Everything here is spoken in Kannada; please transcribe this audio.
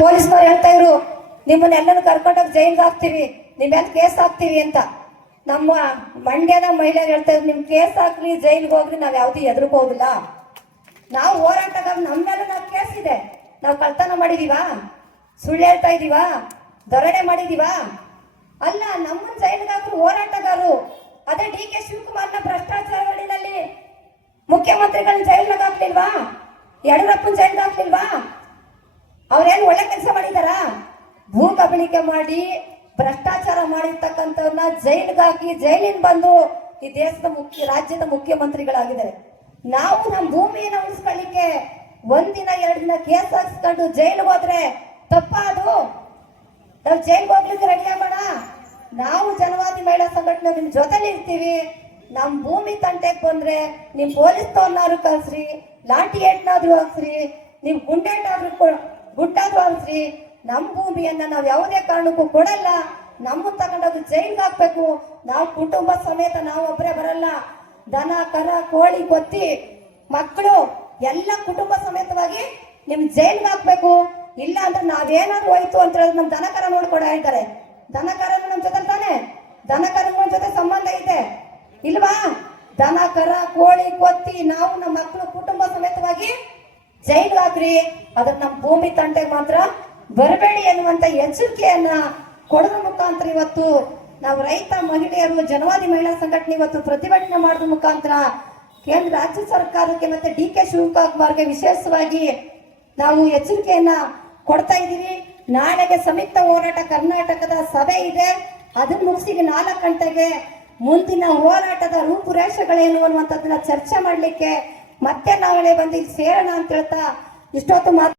ಪೊಲೀಸ್ನವ್ರು ಹೇಳ್ತಾ ಇದ್ರು ನಿಮ್ಮನ್ನೆಲ್ಲರೂ ಕರ್ಕೊಂಡೋಗಿ ಜೈಲ್ಗೆ ಹಾಕ್ತೀವಿ, ನಿಮ್ಮೆಲ್ಲ ಕೇಸ್ ಹಾಕ್ತೀವಿ ಅಂತ. ನಮ್ಮ ಮಂಡ್ಯದ ಮಹಿಳೆಯರು ಹೇಳ್ತಾ ಇದ್ರು ನಿಮ್ ಕೇಸ್ ಹಾಕ್ಲಿ ಜೈಲ್ಗೆ ಹೋಗ್ಲಿ ನಾವ್ ಯಾವ್ದು ಎದುರ್ಕೋದಿಲ್ಲ. ನಾವು ಹೋರಾಟಗಾರ, ನಮ್ಮ ಮೇಲೆ ನಾವು ಕೇಸ್ ಇದೆ. ನಾವು ಕಳ್ತನ ಮಾಡಿದೀವಾ, ಸುಳ್ಳು ಹೇಳ್ತಾ ಇದೀವಾ, ದರೋಡೆ ಮಾಡಿದೀವಾ? ಅಲ್ಲ, ನಮ್ಮನ್ನ ಜೈಲ್ಗೆ ಹಾಕರು ಹೋರಾಟಗಾರರು. ಅದೇ ಡಿ ಕೆ ಶಿವಕುಮಾರ್ನ ಭ್ರಷ್ಟಾಚಾರಗಳಲ್ಲಿ ಮುಖ್ಯಮಂತ್ರಿಗಳನ್ನ ಜೈಲ್ನಾಗ ಹಾಕ್ಲಿಲ್ವಾ? ಯಡಿಯೂರಪ್ಪನ ಜೈಲ್ಗೆ ಹಾಕ್ಲಿಲ್ವಾ? ಅವ್ರೇನು ಒಳ್ಳೆ ಕೆಲಸ ಮಾಡಿದಾರ? ಭೂ ಕಬಳಿಕೆ ಮಾಡಿ ಭ್ರಷ್ಟಾಚಾರ ಮಾಡಿರ್ತಕ್ಕಂಥವ್ರನ್ನ ಜೈಲ್ಗೆ ಹಾಕಿ ಜೈಲಿನ ಬಂದು ಈ ದೇಶದ ರಾಜ್ಯದ ಮುಖ್ಯಮಂತ್ರಿಗಳಾಗಿದ್ದಾರೆ. ನಾವು ನಮ್ಮ ಭೂಮಿಯನ್ನು ಉಳಿಸ್ಕೊಳ್ಳಿಕ್ಕೆ ಒಂದಿನ ಎರಡು ದಿನ ಕೇಸ್ ಹಾಕ್ಸ್ಕೊಂಡು ಜೈಲ್ಗೆ ಹೋದ್ರೆ ತಪ್ಪ ಅದು? ನಾವು ಜೈಲ್ಗೆ ಹೋಗ್ಲಿಕ್ಕೆ ರೆಡಿ ಆಗೋಣ. ನಾವು ಜನವಾದಿ ಮಹಿಳಾ ಸಂಘಟನೆ ನಿಮ್ ಜೊತೆಲಿ ಇರ್ತೀವಿ. ನಮ್ ಭೂಮಿ ತಂಟೆಗೆ ಬಂದ್ರೆ ನಿಮ್ ಪೊಲೀಸ್ ತೋರ್ನಾದ್ರು ಕಳ್ಸ್ರಿ, ಲಾಠಿ ಏಟ್ನಾದ್ರು ಹಾಕ್ಸ್ರಿ, ನಿಮ್ ಗುಡ್ಡಾದ್ರು ಹಾಕ್ಸ್ರಿ. ನಮ್ ಭೂಮಿಯನ್ನ ನಾವ್ ಯಾವುದೇ ಕಾರಣಕ್ಕೂ ಕೊಡಲ್ಲ. ನಮ್ಮ ತಗೊಂಡೋಗಿ ಜೈಲ್ಗೆ ಹಾಕ್ಬೇಕು. ನಾವು ಕುಟುಂಬ ಸಮೇತ, ನಾವು ಒಬ್ಬರೇ ಬರಲ್ಲ. ದನ ಕರ ಕೋಳಿ ಕೊತ್ತಿ ಮಕ್ಕಳು ಎಲ್ಲ ಕುಟುಂಬ ಸಮೇತವಾಗಿ ನಿಮ್ ಜೈಲ್ಗೆ ಹಾಕ್ಬೇಕು. ಇಲ್ಲ ಅಂದ್ರೆ ನಾವೇನಾದ್ರು ಹೋಯ್ತು ಅಂತ ಹೇಳಿದ್ರೆ ನಮ್ ದನ ಕರ ನೋಡ್ಕೊಡ ಹೇಳ್ತಾರೆ. ದನ ಕರ ನಮ್ ಜೊತೆ ತಾನೆ, ದನ ಕರಗಳ ಜೊತೆ ಸಂಬಂಧ ಇದೆ ಇಲ್ವಾ? ದನ ಕರ ಕೋಳಿ ಕೊತ್ತಿ ನಾವು ನಮ್ಮ ಮಕ್ಕಳು ಕುಟುಂಬ ಸಮೇತವಾಗಿ ಜೈಲ್ಗೆ ಹಾಕ್ರಿ. ಅದ್ರ ನಮ್ ಭೂಮಿ ತಂಟೆಗೆ ಮಾತ್ರ ಬರಬೇಡಿ ಎನ್ನುವಂತ ಎಚ್ಚರಿಕೆಯನ್ನ ಕೊಡೋದ್ರ ಮುಖಾಂತರ ಇವತ್ತು ನಾವು ರೈತ ಮಹಿಳೆಯರು ಜನವಾದಿ ಮಹಿಳಾ ಸಂಘಟನೆ ಇವತ್ತು ಪ್ರತಿಭಟನೆ ಮಾಡೋದ್ರ ಮುಖಾಂತರ ಕೇಂದ್ರ ರಾಜ್ಯ ಸರ್ಕಾರಕ್ಕೆ ಮತ್ತೆ ಡಿ ಕೆ ಶಿವಕುಮಾರ್ಗೆ ವಿಶೇಷವಾಗಿ ನಾವು ಎಚ್ಚರಿಕೆಯನ್ನ ಕೊಡ್ತಾ ಇದ್ದೀವಿ. ನಾಳೆಗೆ ಸಂಯುಕ್ತ ಹೋರಾಟ ಕರ್ನಾಟಕದ ಸಭೆ ಇದೆ. ಅದನ್ನ ಮುಗಿಸಿ 4 ಗಂಟೆಗೆ ಮುಂದಿನ ಹೋರಾಟದ ರೂಪುರೇಷೆಗಳೇನು ಅನ್ನುವಂಥದ್ದನ್ನ ಚರ್ಚೆ ಮಾಡ್ಲಿಕ್ಕೆ ಮತ್ತೆ ನಾಳೆ ಬಂದು ಸೇರೋಣ ಅಂತ ಹೇಳ್ತಾ ಇಷ್ಟೊತ್ತು